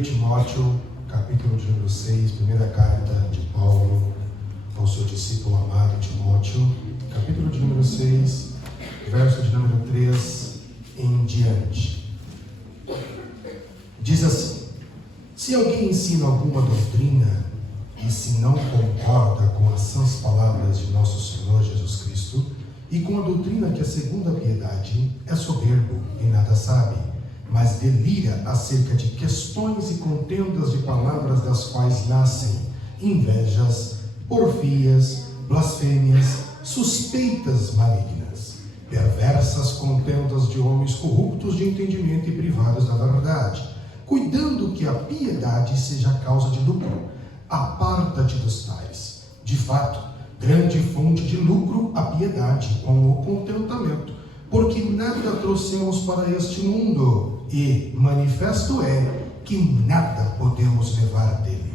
1 Timóteo, capítulo de número 6, primeira carta de Paulo ao seu discípulo amado Timóteo, capítulo de número 6, verso de número 3 em diante. Diz assim: se alguém ensina alguma doutrina e se não concorda com as sãs palavras de nosso Senhor Jesus Cristo e com a doutrina que é segundo a piedade, é soberbo e nada sabe, mas delira acerca de questões e contendas de palavras das quais nascem invejas, porfias, blasfêmias, suspeitas malignas, perversas contendas de homens corruptos de entendimento e privados da verdade, cuidando que a piedade seja causa de lucro. Aparta-te dos tais. De fato, grande fonte de lucro a piedade com o contentamento, porque nada trouxemos para este mundo, e manifesto é que nada podemos levar dele.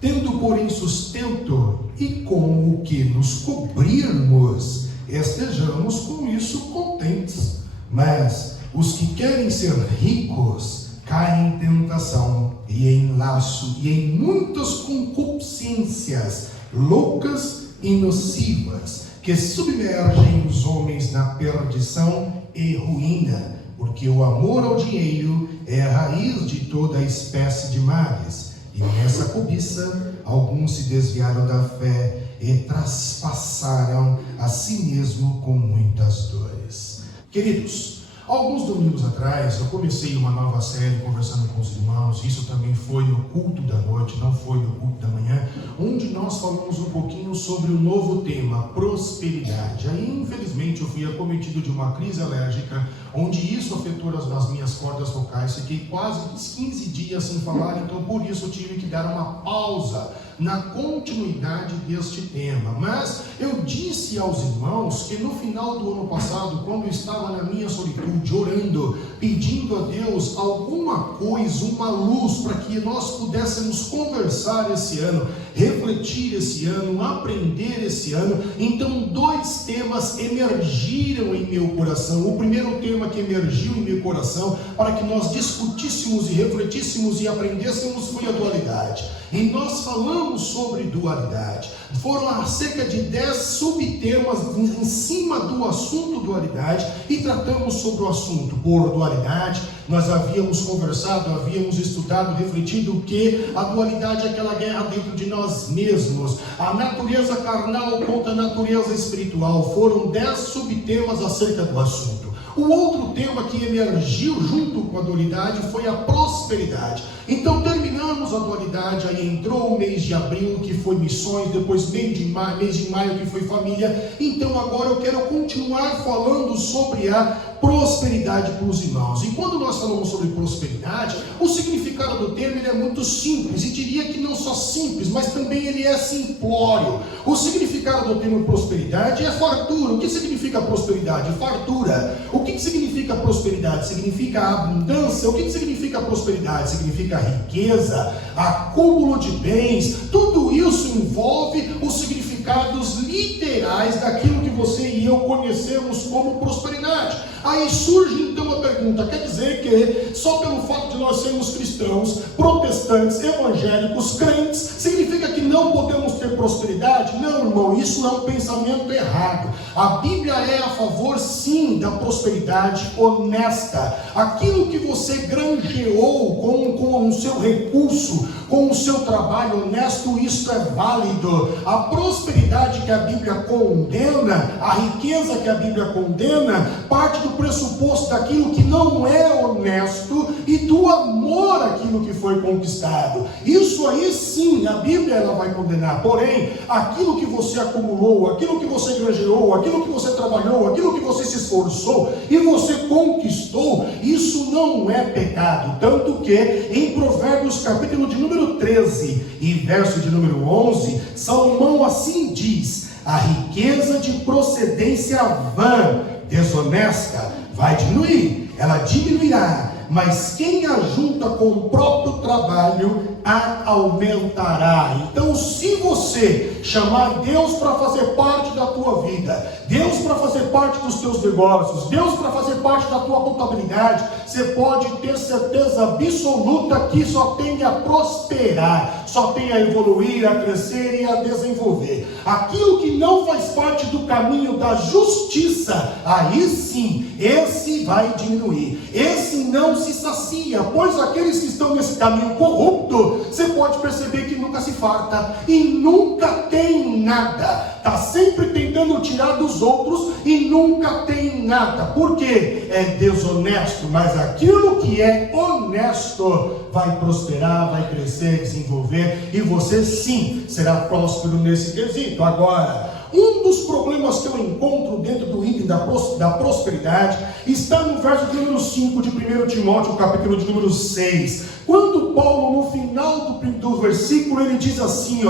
Tendo, porém, sustento e com o que nos cobrirmos, estejamos com isso contentes. Mas os que querem ser ricos caem em tentação e em laço e em muitas concupiscências loucas e nocivas, que submergem os homens na perdição e ruína, porque o amor ao dinheiro é a raiz de toda espécie de males, e nessa cobiça alguns se desviaram da fé e traspassaram a si mesmo com muitas dores. Queridos, alguns domingos atrás eu comecei uma nova série conversando com os irmãos. Isso também foi no culto da noite, não foi no culto da manhã, onde nós falamos um pouquinho sobre o novo tema, prosperidade. Aí, infelizmente, eu fui acometido de uma crise alérgica, onde isso afetou as minhas cordas vocais. Fiquei quase 15 dias sem falar, então por isso eu tive que dar uma pausa na continuidade deste tema. Mas eu disse aos irmãos que no final do ano passado, quando eu estava na minha solitude, orando, pedindo a Deus alguma coisa, uma luz, para que nós pudéssemos conversar esse ano, refletir esse ano, aprender esse ano, então dois temas emergiram em meu coração. O primeiro tema que emergiu em meu coração, para que nós discutíssemos e refletíssemos e aprendêssemos, foi a dualidade. E nós falamos sobre dualidade. Foram cerca de 10 subtemas em cima do assunto dualidade, e tratamos sobre o assunto por dualidade. Nós havíamos conversado, havíamos estudado, refletido que a dualidade é aquela guerra dentro de nós mesmos, a natureza carnal contra a natureza espiritual. Foram 10 subtemas acerca do assunto. O outro tema que emergiu junto com a dualidade foi a prosperidade. Então terminamos a dualidade, aí entrou o mês de abril, que foi missões, depois mês de maio, que foi família. Então agora eu quero continuar falando sobre a prosperidade para os irmãos. E quando nós falamos sobre prosperidade, o significado do termo ele é muito simples, e diria que não só simples, mas também ele é simplório. O significado do termo prosperidade é fartura. O que significa prosperidade? Fartura. O que significa prosperidade? Significa abundância. O que significa prosperidade? Significa riqueza, acúmulo de bens. Tudo isso envolve os significados literais daquilo que você e eu conhecemos como prosperidade. Aí surge então a pergunta: quer dizer que só pelo fato de nós sermos cristãos, protestantes, evangélicos, crentes, significa que não podemos ter prosperidade? Não, irmão, isso é um pensamento errado. A Bíblia é a favor, sim, da prosperidade honesta. Aquilo que você granjeou com o seu recurso, com o seu trabalho honesto, isso é válido. A prosperidade que a Bíblia condena, a riqueza que a Bíblia condena, parte do pressuposto daquilo que não é honesto e do amor àquilo que foi conquistado. Isso aí sim, a Bíblia ela vai condenar. Porém, aquilo que você acumulou, aquilo que você granjeou, aquilo que você trabalhou, aquilo que você se esforçou e você conquistou, isso não é pecado. Tanto que em Provérbios capítulo de número 13 e verso de número 11, Salomão assim diz: a riqueza de procedência vã, desonesta, vai diminuir, ela diminuirá, mas quem ajunta com o próprio trabalho, a aumentará. Então, se você chamar Deus para fazer parte da tua vida, Deus para fazer parte dos teus negócios, Deus para fazer parte da tua contabilidade, você pode ter certeza absoluta que só tem a prosperar, só tem a evoluir, a crescer e a desenvolver. Aquilo que não faz parte do caminho da justiça, aí sim, esse vai diminuir, esse não se sacia, pois aqueles que estão nesse caminho corrupto, você pode perceber que nunca se farta e nunca tem nada, está sempre tentando tirar dos outros e nunca tem nada, porque é desonesto, mas aquilo que é honesto vai prosperar, vai crescer, desenvolver, e você sim será próspero nesse quesito. Agora, um dos problemas que eu encontro dentro do item da prosperidade está no verso de número 5 de 1 Timóteo, capítulo de número 6. Quando Paulo, no final do versículo, ele diz assim,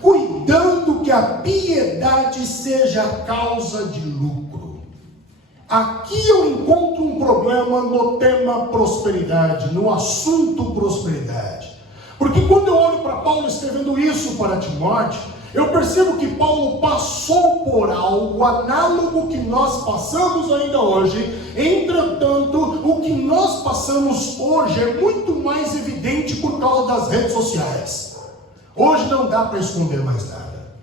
cuidando que a piedade seja causa de lucro. Aqui eu encontro um problema no tema prosperidade, no assunto prosperidade. Porque quando eu olho para Paulo escrevendo isso para Timóteo, eu percebo que Paulo passou por algo análogo que nós passamos ainda hoje. Entretanto, o que nós passamos hoje é muito mais evidente por causa das redes sociais. Hoje não dá para esconder mais nada.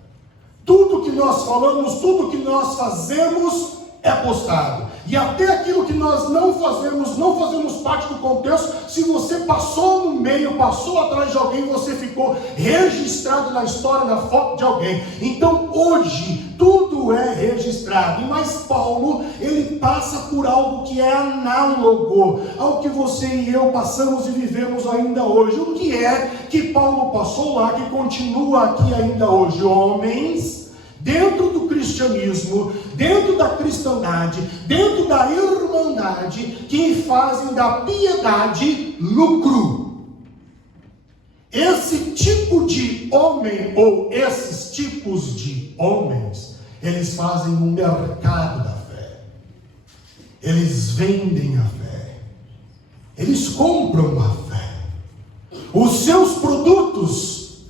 Tudo que nós falamos, tudo que nós fazemos é postado. E até aquilo que nós não fazemos parte do contexto. Se você passou no meio, passou atrás de alguém, você ficou registrado na história, na foto de alguém. Então hoje tudo é registrado. Mas Paulo, ele passa por algo que é análogo ao que você e eu passamos e vivemos ainda hoje. O que é que Paulo passou lá, que continua aqui ainda hoje? Homens dentro do cristianismo, dentro da cristandade, dentro da irmandade, que fazem da piedade lucro. Esse tipo de homem, ou esses tipos de homens, eles fazem um mercado da fé. Eles vendem a fé. Eles compram a fé. Os seus produtos,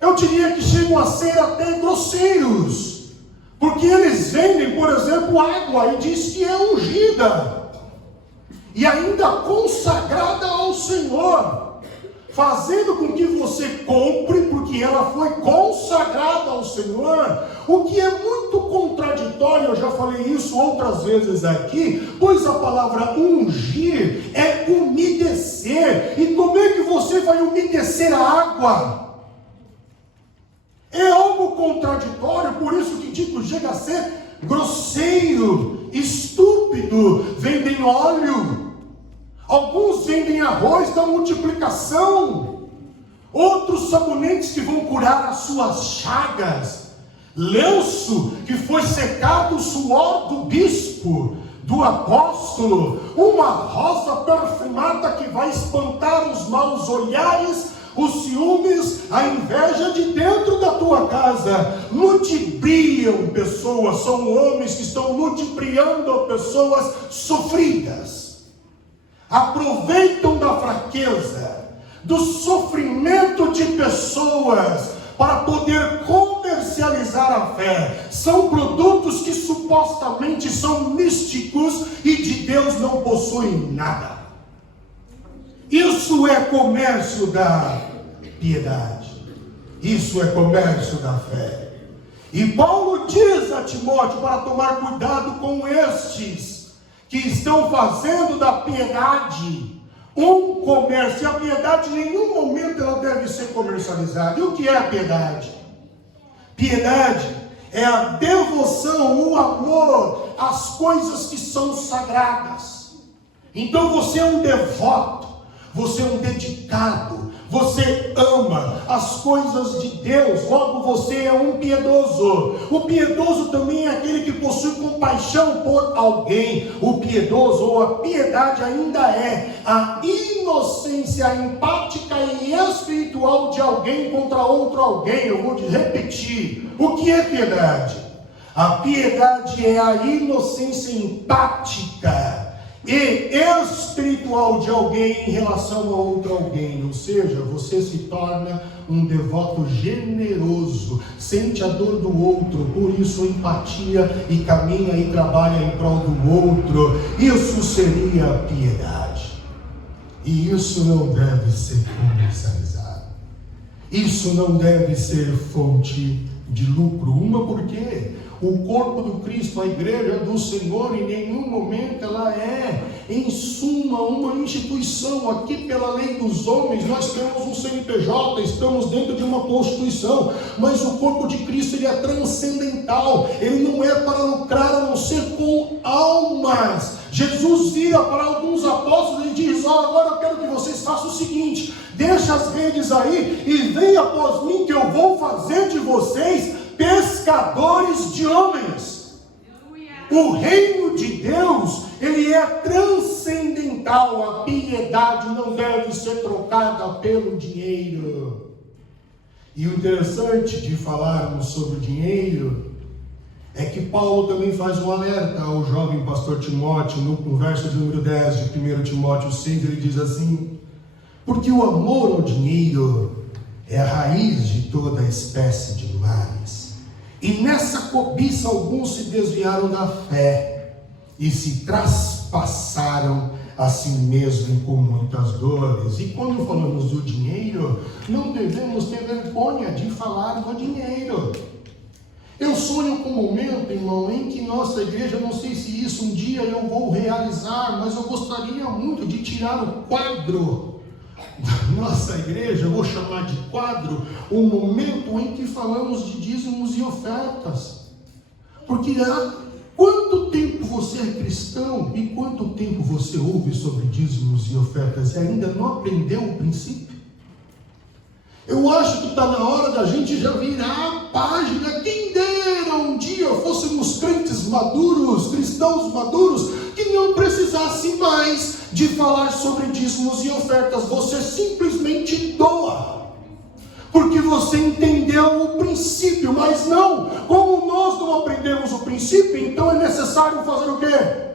eu diria que chegam a ser até grosseiros, porque eles vendem, por exemplo, água e diz que é ungida, e ainda consagrada ao Senhor, fazendo com que você compre, porque ela foi consagrada ao Senhor, o que é muito contraditório. Eu já falei isso outras vezes aqui, pois a palavra ungir é umedecer, e como é que você vai umedecer a água? É algo contraditório, por isso que Tito chega a ser grosseiro, estúpido. Vendem óleo, alguns vendem arroz da multiplicação, outros sabonetes que vão curar as suas chagas, lenço que foi secado o suor do bispo, do apóstolo, uma rosa perfumada que vai espantar os maus olhares, os ciúmes, a inveja de dentro da tua casa. Ludibriam pessoas, são homens que estão ludibriando pessoas sofridas. Aproveitam da fraqueza, do sofrimento de pessoas para poder comercializar a fé. São produtos que supostamente são místicos e de Deus não possuem nada. Isso é comércio da piedade. Isso é comércio da fé. E Paulo diz a Timóteo para tomar cuidado com estes que estão fazendo da piedade um comércio. E a piedade, em nenhum momento, ela deve ser comercializada. E o que é a piedade? Piedade é a devoção, o amor às coisas que são sagradas. Então você é um devoto, você é um dedicado, você ama as coisas de Deus, logo você é um piedoso. O piedoso também é aquele que possui compaixão por alguém. O piedoso ou a piedade ainda é a inocência empática e espiritual de alguém contra outro alguém. Eu vou repetir, o que é piedade? A piedade é a inocência empática e espiritual de alguém em relação a outro alguém, ou seja, você se torna um devoto generoso, sente a dor do outro, por isso empatia e caminha e trabalha em prol do outro. Isso seria piedade, e isso não deve ser comercializado, isso não deve ser fonte de lucro. Porque o corpo do Cristo, a igreja do Senhor, em nenhum momento ela é, em suma, uma instituição. Aqui, pela lei dos homens, nós temos um CNPJ, estamos dentro de uma constituição, mas o corpo de Cristo, ele é transcendental, ele não é para lucrar, a não ser com almas. Jesus vira para alguns apóstolos e diz: olha, agora eu quero que vocês façam o seguinte, deixa as redes aí e venha após mim, que eu vou fazer de vocês pescadores de homens. O reino de Deus, ele é transcendental. A piedade não deve ser trocada pelo dinheiro. E o interessante de falarmos sobre o dinheiro é que Paulo também faz um alerta ao jovem pastor Timóteo, no verso de número 10 de 1 Timóteo 6, ele diz assim: porque o amor ao dinheiro é a raiz de toda espécie de males. E nessa cobiça alguns se desviaram da fé e se traspassaram a si mesmos com muitas dores. E quando falamos do dinheiro, não devemos ter vergonha de falar do dinheiro. Eu sonho com um momento, irmão, em que nossa igreja, não sei se isso um dia eu vou realizar, mas eu gostaria muito de tirar o quadro da nossa igreja, eu vou chamar de quadro, o momento em que falamos de dízimos e ofertas. Porque há quanto tempo você é cristão e quanto tempo você ouve sobre dízimos e ofertas e ainda não aprendeu o princípio? Eu acho que está na hora da gente já virar a página. Quem dera um dia fôssemos crentes maduros, cristãos maduros, que não precisasse mais de falar sobre dízimos e ofertas. Você simplesmente doa, porque você entendeu o princípio. Mas não, como nós não aprendemos o princípio, então é necessário fazer o quê?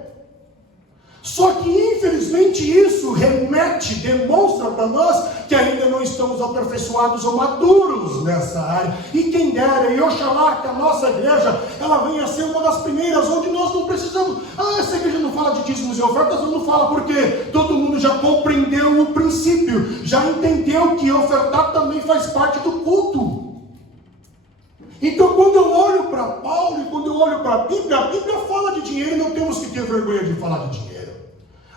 Só que infelizmente isso remete, demonstra para nós que ainda não estamos aperfeiçoados ou maduros nessa área. E quem dera, e oxalá que a nossa igreja, ela venha a ser uma das primeiras, onde nós não precisamos, essa igreja não fala de dízimos e ofertas, não fala porque todo mundo já compreendeu o princípio, já entendeu que ofertar também faz parte do culto. Então quando eu olho para Paulo e quando eu olho para a Bíblia fala de dinheiro, e não temos que ter vergonha de falar de dinheiro.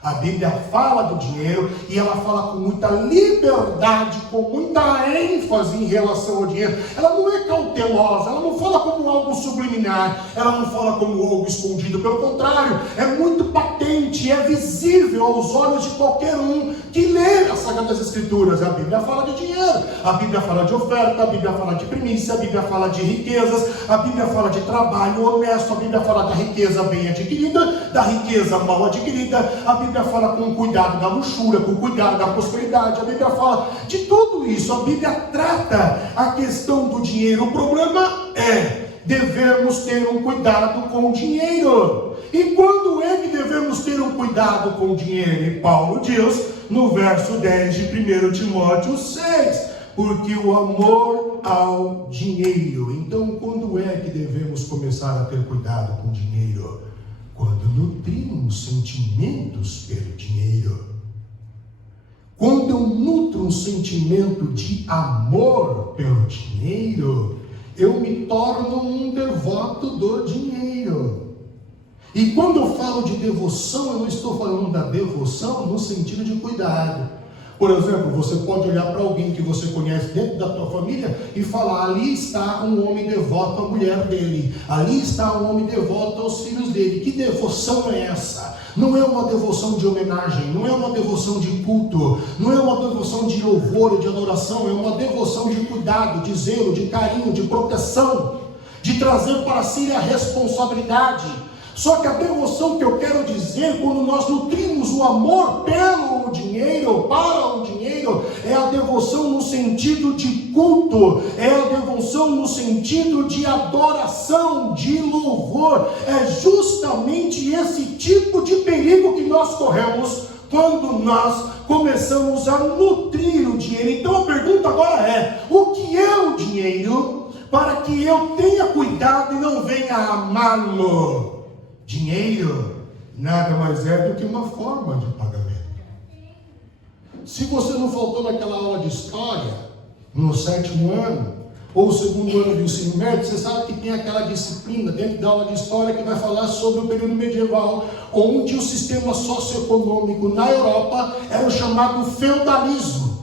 A Bíblia fala do dinheiro e ela fala com muita liberdade, com muita ênfase em relação ao dinheiro. Ela não é cautelosa, ela não fala como algo subliminar, ela não fala como algo escondido. Pelo contrário, é muito patente, é visível aos olhos de qualquer um que lê as Sagradas Escrituras. A Bíblia fala de dinheiro, a Bíblia fala de oferta, a Bíblia fala de primícia, a Bíblia fala de riquezas, a Bíblia fala de trabalho honesto, a Bíblia fala da riqueza bem adquirida, da riqueza mal adquirida, a Bíblia fala com cuidado da luxúria, com cuidado da prosperidade, a Bíblia fala de tudo isso. A Bíblia trata a questão do dinheiro. O problema é, devemos ter um cuidado com o dinheiro. E quando é que devemos ter um cuidado com o dinheiro? E Paulo diz no verso 10 de 1 Timóteo 6, porque o amor ao dinheiro. Então quando é que devemos começar a ter cuidado com o dinheiro? Quando nutrimos sentimentos pelo dinheiro. Quando eu nutro um sentimento de amor pelo dinheiro, eu me torno um devoto do dinheiro. E quando eu falo de devoção, eu não estou falando da devoção no sentido de cuidado. Por exemplo, você pode olhar para alguém que você conhece dentro da tua família e falar: ali está um homem devoto à mulher dele, ali está um homem devoto aos filhos dele. Que devoção é essa? Não é uma devoção de homenagem, não é uma devoção de culto, não é uma devoção de louvor e de adoração, é uma devoção de cuidado, de zelo, de carinho, de proteção, de trazer para si a responsabilidade. Só que a devoção que eu quero dizer, quando nós nutrimos o amor pelo dinheiro, para o dinheiro, financeiro, é a devoção no sentido de culto, é a devoção no sentido de adoração, de louvor. É justamente esse tipo de perigo que nós corremos quando nós começamos a nutrir o dinheiro. Então a pergunta agora é: o que é o dinheiro para que eu tenha cuidado e não venha a amá-lo? Dinheiro nada mais é do que uma forma de pagamento. Se você não faltou naquela aula de história, no 7º ano, ou 2º ano do ensino médio, você sabe que tem aquela disciplina dentro da aula de história que vai falar sobre o período medieval, onde o sistema socioeconômico na Europa era o chamado feudalismo.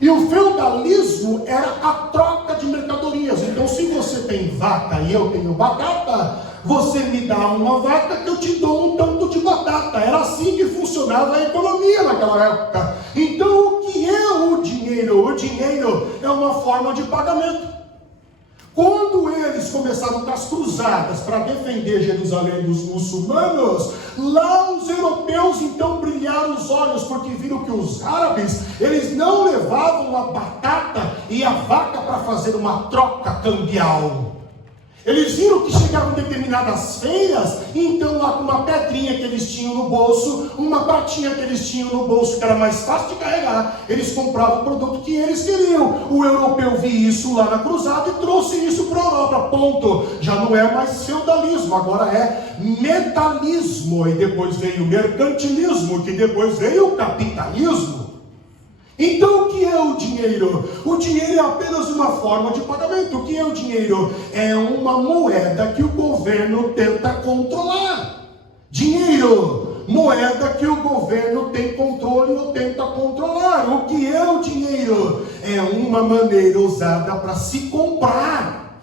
E o feudalismo era a troca de mercadorias. Então, se você tem vaca e eu tenho batata, você me dá uma vaca que eu te dou um tanto de batata. Era assim que funcionava a economia naquela época. Então, o que é o dinheiro? O dinheiro é uma forma de pagamento. Quando eles começaram com as cruzadas para defender Jerusalém dos muçulmanos, lá os europeus então brilharam os olhos, porque viram que os árabes, eles não levavam a batata e a vaca para fazer uma troca cambial. Eles viram que chegavam em determinadas feiras, então lá com uma pedrinha que eles tinham no bolso, uma pratinha que eles tinham no bolso, que era mais fácil de carregar, eles compravam o produto que eles queriam. O europeu viu isso lá na cruzada e trouxe isso para a Europa, ponto. Já não é mais feudalismo, agora é metalismo, e depois veio o mercantilismo, que depois veio o capitalismo. Então o que é o dinheiro? O dinheiro é apenas uma forma de pagamento. O que é o dinheiro? É uma moeda que o governo tenta controlar. Dinheiro, moeda que o governo tem controle ou tenta controlar. O que é o dinheiro? É uma maneira usada para se comprar,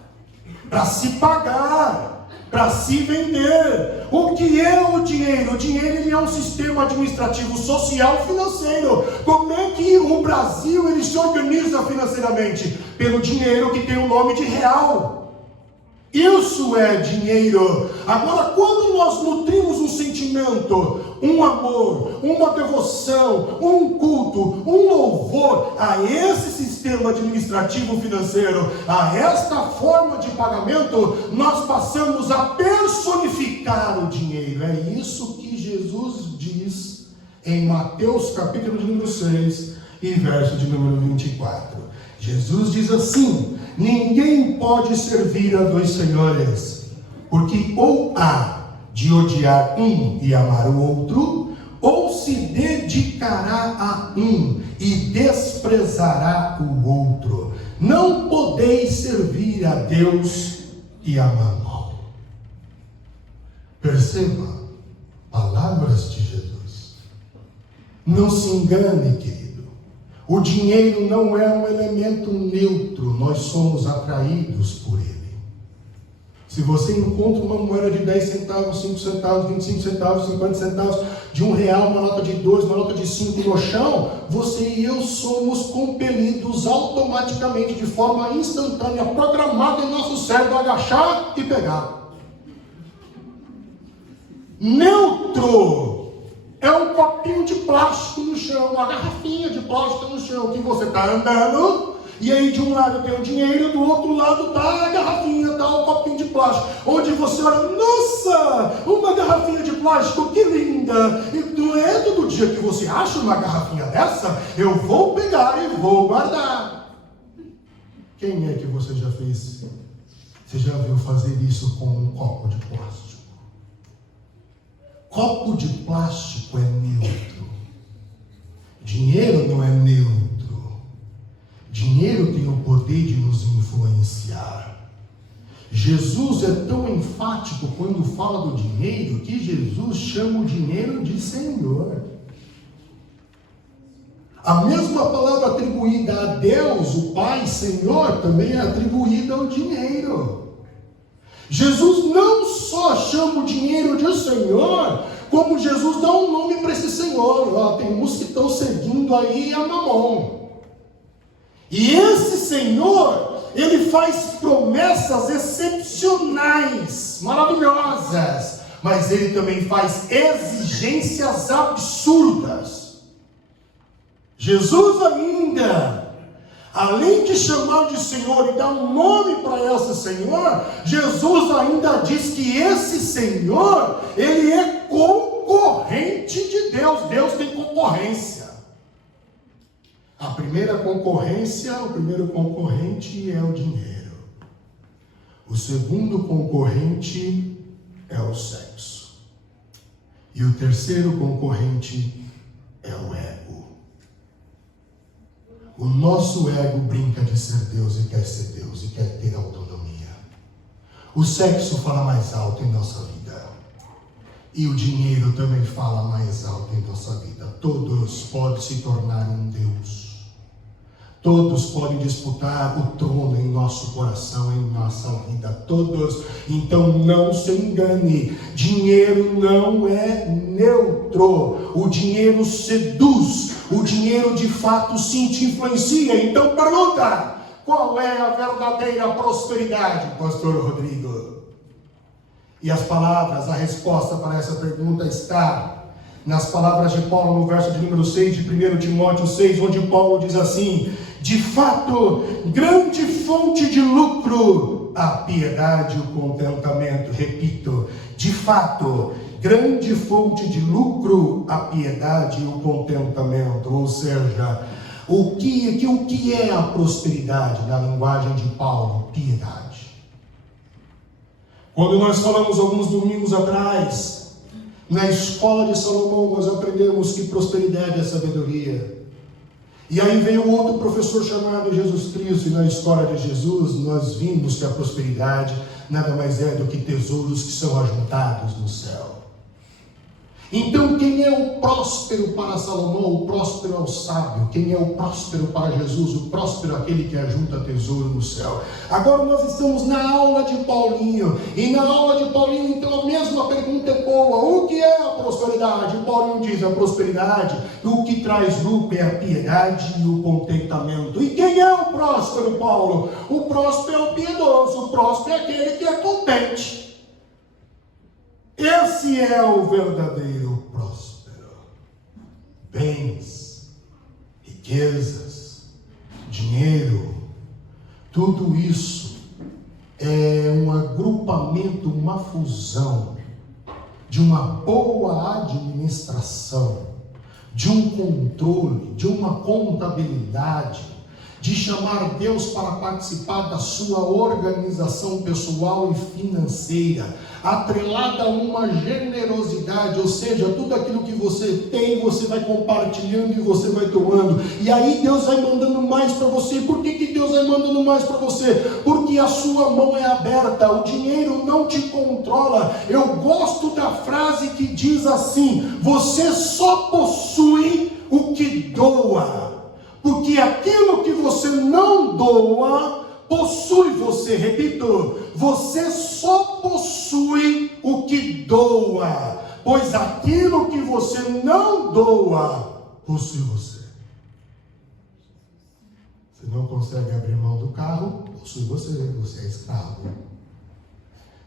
para se pagar, para se vender. O que é o dinheiro? O dinheiro ele é um sistema administrativo, social, financeiro. Como é que o Brasil ele se organiza financeiramente? Pelo dinheiro que tem o nome de real. Isso é dinheiro. Agora, quando nós nutrimos um sentimento, um amor, uma devoção, um culto, um louvor a esse sistema administrativo financeiro, a esta forma de pagamento, nós passamos a personificar o dinheiro. É isso que Jesus diz em Mateus capítulo de número 6 e verso de número 24. Jesus diz assim: ninguém pode servir a dois senhores, porque ou há de odiar um e amar o outro, ou se dedicará a um e desprezará o outro. Não podeis servir a Deus e a Mamon. Perceba, palavras de Jesus. Não se engane, querido. O dinheiro não é um elemento neutro, nós somos atraídos por ele. Se você encontra uma moeda de 10 centavos, 5 centavos, 25 centavos, 50 centavos, de R$1, uma nota de 2, uma nota de 5 no chão, você e eu somos compelidos automaticamente, de forma instantânea, programada em nosso cérebro, agachar e pegar. Neutro é um copinho de plástico no chão, uma garrafinha de plástico no chão, que você está andando, e aí de um lado tem o dinheiro, do outro lado está a garrafinha, está o copinho de plástico, onde você olha, nossa, uma garrafinha de plástico, que linda, e não é todo dia que você acha uma garrafinha dessa, eu vou pegar e vou guardar. Quem é que você já fez? Você já viu fazer isso com um copo de plástico? Copo de plástico é neutro. Dinheiro não é neutro. Dinheiro tem o poder de nos influenciar. Jesus é tão enfático quando fala do dinheiro que Jesus chama o dinheiro de Senhor. A mesma palavra atribuída a Deus, o Pai, Senhor, também é atribuída ao dinheiro. Jesus não só chama o dinheiro de Senhor, como Jesus dá um nome para esse Senhor. Tem uns que estão seguindo aí a Mamon. E esse Senhor, ele faz promessas excepcionais, maravilhosas, mas ele também faz exigências absurdas. Jesus ainda, além de chamar de Senhor e dar um nome para esse Senhor, Jesus ainda diz que esse Senhor, ele é concorrente de Deus. Deus tem concorrência. A primeira concorrência, o primeiro concorrente é o dinheiro. O segundo concorrente é o sexo. E o terceiro concorrente é o ego. O nosso ego brinca de ser Deus e quer ser Deus e quer ter autonomia. O sexo fala mais alto em nossa vida. E o dinheiro também fala mais alto em nossa vida. Todos podem se tornar um Deus. Todos podem disputar o trono em nosso coração, em nossa vida. Todos. Então não se engane. Dinheiro não é neutro. O dinheiro seduz. O dinheiro de fato sim te influencia. Então pergunta: qual é a verdadeira prosperidade, pastor Rodrigo? E as palavras, a resposta para essa pergunta está nas palavras de Paulo no verso de número 6 de 1 Timóteo 6, onde Paulo diz assim: de fato, grande fonte de lucro, a piedade e o contentamento. Repito, de fato, grande fonte de lucro, a piedade e o contentamento. Ou seja, o que é a prosperidade na linguagem de Paulo? Piedade. Quando nós falamos alguns domingos atrás, na escola de Salomão, nós aprendemos que prosperidade é sabedoria. E aí veio outro professor chamado Jesus Cristo, e na história de Jesus nós vimos que a prosperidade nada mais é do que tesouros que são ajuntados no céu. Então quem é o próspero para Salomão? O próspero é o sábio. Quem é o próspero para Jesus? O próspero é aquele que ajunta tesouro no céu. Agora nós estamos na aula de Paulinho, e na aula de Paulinho então a mesma pergunta é boa: o que é a prosperidade? O Paulinho diz: a prosperidade, o que traz lucro é a piedade e o contentamento. E quem é o próspero, Paulo? O próspero é o piedoso. O próspero é aquele que é contente. Esse é o verdadeiro próspero. Bens, riquezas, dinheiro, tudo isso é um agrupamento, uma fusão de uma boa administração, de um controle, de uma contabilidade, de chamar Deus para participar da sua organização pessoal e financeira, atrelada a uma generosidade, ou seja, tudo aquilo que você tem, você vai compartilhando e você vai doando, e aí Deus vai mandando mais para você. Por que Deus vai mandando mais para você? Porque a sua mão é aberta, o dinheiro não te controla. Eu gosto da frase que diz assim: você só possui o que doa. Porque aquilo que você não doa, possui você. Repito, você só possui o que doa. Pois aquilo que você não doa, possui você. Você não consegue abrir mão do carro, possui você. Você é escravo.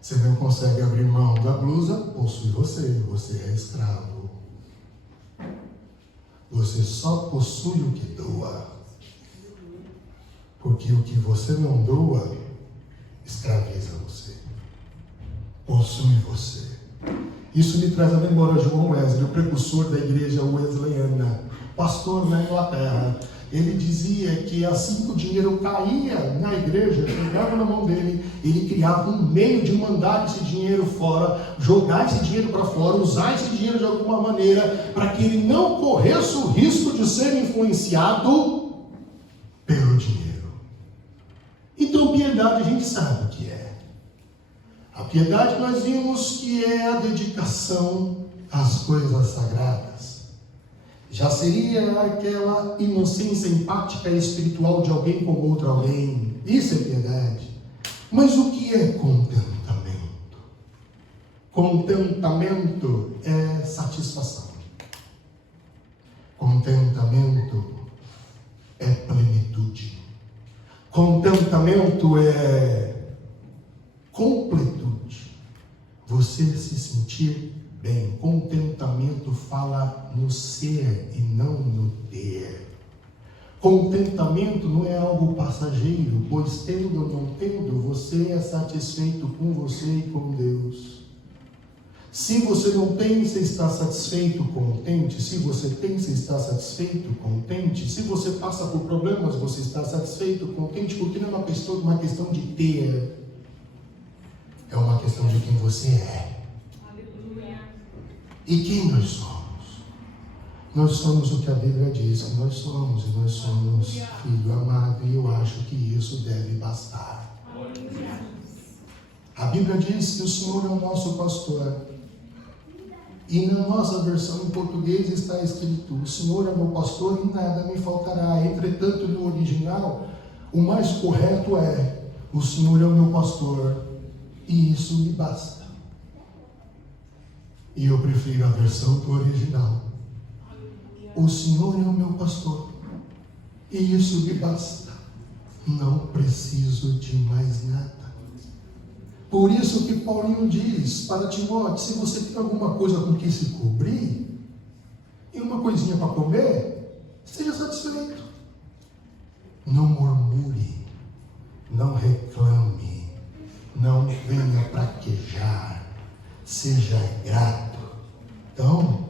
Você não consegue abrir mão da blusa, possui você. Você é escravo. Você só possui o que doa. Porque o que você não doa, escraviza você. Possui você. Isso me traz à memória João Wesley, o precursor da igreja wesleyana, pastor na Inglaterra. Ele dizia que assim que o dinheiro caía na igreja, chegava na mão dele, ele criava um meio de mandar esse dinheiro fora, jogar esse dinheiro para fora, usar esse dinheiro de alguma maneira, para que ele não corresse o risco de ser influenciado pelo dinheiro. Então, piedade a gente sabe o que é. A piedade nós vimos que é a dedicação às coisas sagradas. Já seria aquela inocência empática e espiritual de alguém com outro alguém. Isso é piedade. Mas o que é contentamento? Contentamento é satisfação. Contentamento é plenitude. Contentamento é completude. Você se sentir bem. Contentamento fala no ser e não no ter. contentamento não é algo passageiro, pois tendo ou não tendo, você é satisfeito com você e com Deus. Se você não tem, você está satisfeito, contente. Se você tem, você está satisfeito, contente. Se você passa por problemas, você está satisfeito, contente, porque não é uma questão de ter, é uma questão de quem você é. Aleluia. E quem nós somos? Nós somos o que a Bíblia diz que nós somos, e nós somos filho amado, e eu acho que isso deve bastar. Aleluia. A Bíblia diz que o Senhor é o nosso pastor. E na nossa versão em português está escrito: o Senhor é meu pastor e nada me faltará. Entretanto, no original, o mais correto é: o Senhor é o meu pastor e isso me basta. E eu prefiro a versão do original: o Senhor é o meu pastor e isso me basta. Não preciso de mais nada. Por isso que Paulinho diz para Timóteo: se você tem alguma coisa com que se cobrir e uma coisinha para comer, esteja satisfeito. Não murmure, não reclame, não venha praquejar, seja grato. Então,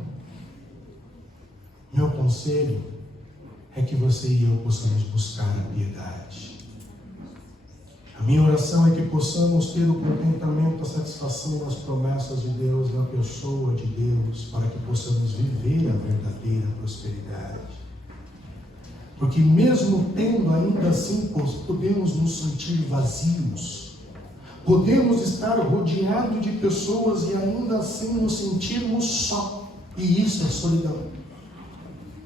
meu conselho é que você e eu possamos buscar a piedade. A minha oração é que possamos ter o contentamento, a satisfação nas promessas de Deus, na pessoa de Deus, para que possamos viver a verdadeira prosperidade. Porque mesmo tendo, ainda assim, podemos nos sentir vazios. Podemos estar rodeados de pessoas e ainda assim nos sentirmos só. E isso é solidão.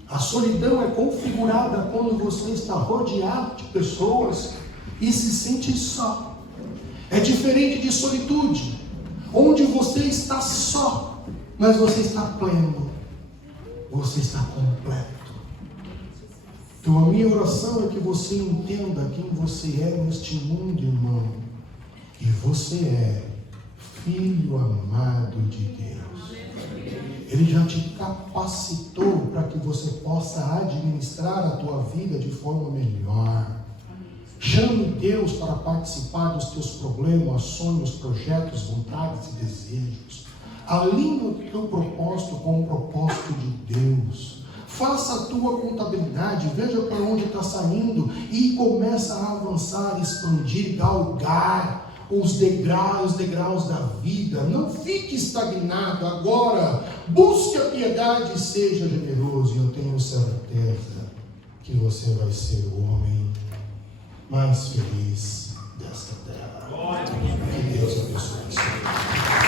A solidão é configurada quando você está rodeado de pessoas e se sente só. É diferente de solitude, onde você está só, mas você está pleno, você está completo. Então a minha oração é que você entenda quem você é neste mundo, irmão. E você é filho amado de Deus. Ele já te capacitou para que você possa administrar a tua vida de forma melhor. Chame Deus para participar dos teus problemas, sonhos, projetos, vontades e desejos. Alinhe o teu propósito com o propósito de Deus. Faça a tua contabilidade, veja para onde está saindo e começa a avançar, expandir, galgar os degraus da vida. Não fique estagnado agora. Busque a piedade e seja generoso. E eu tenho certeza que você vai ser o homem mais feliz desta terra. Que Deus abençoe.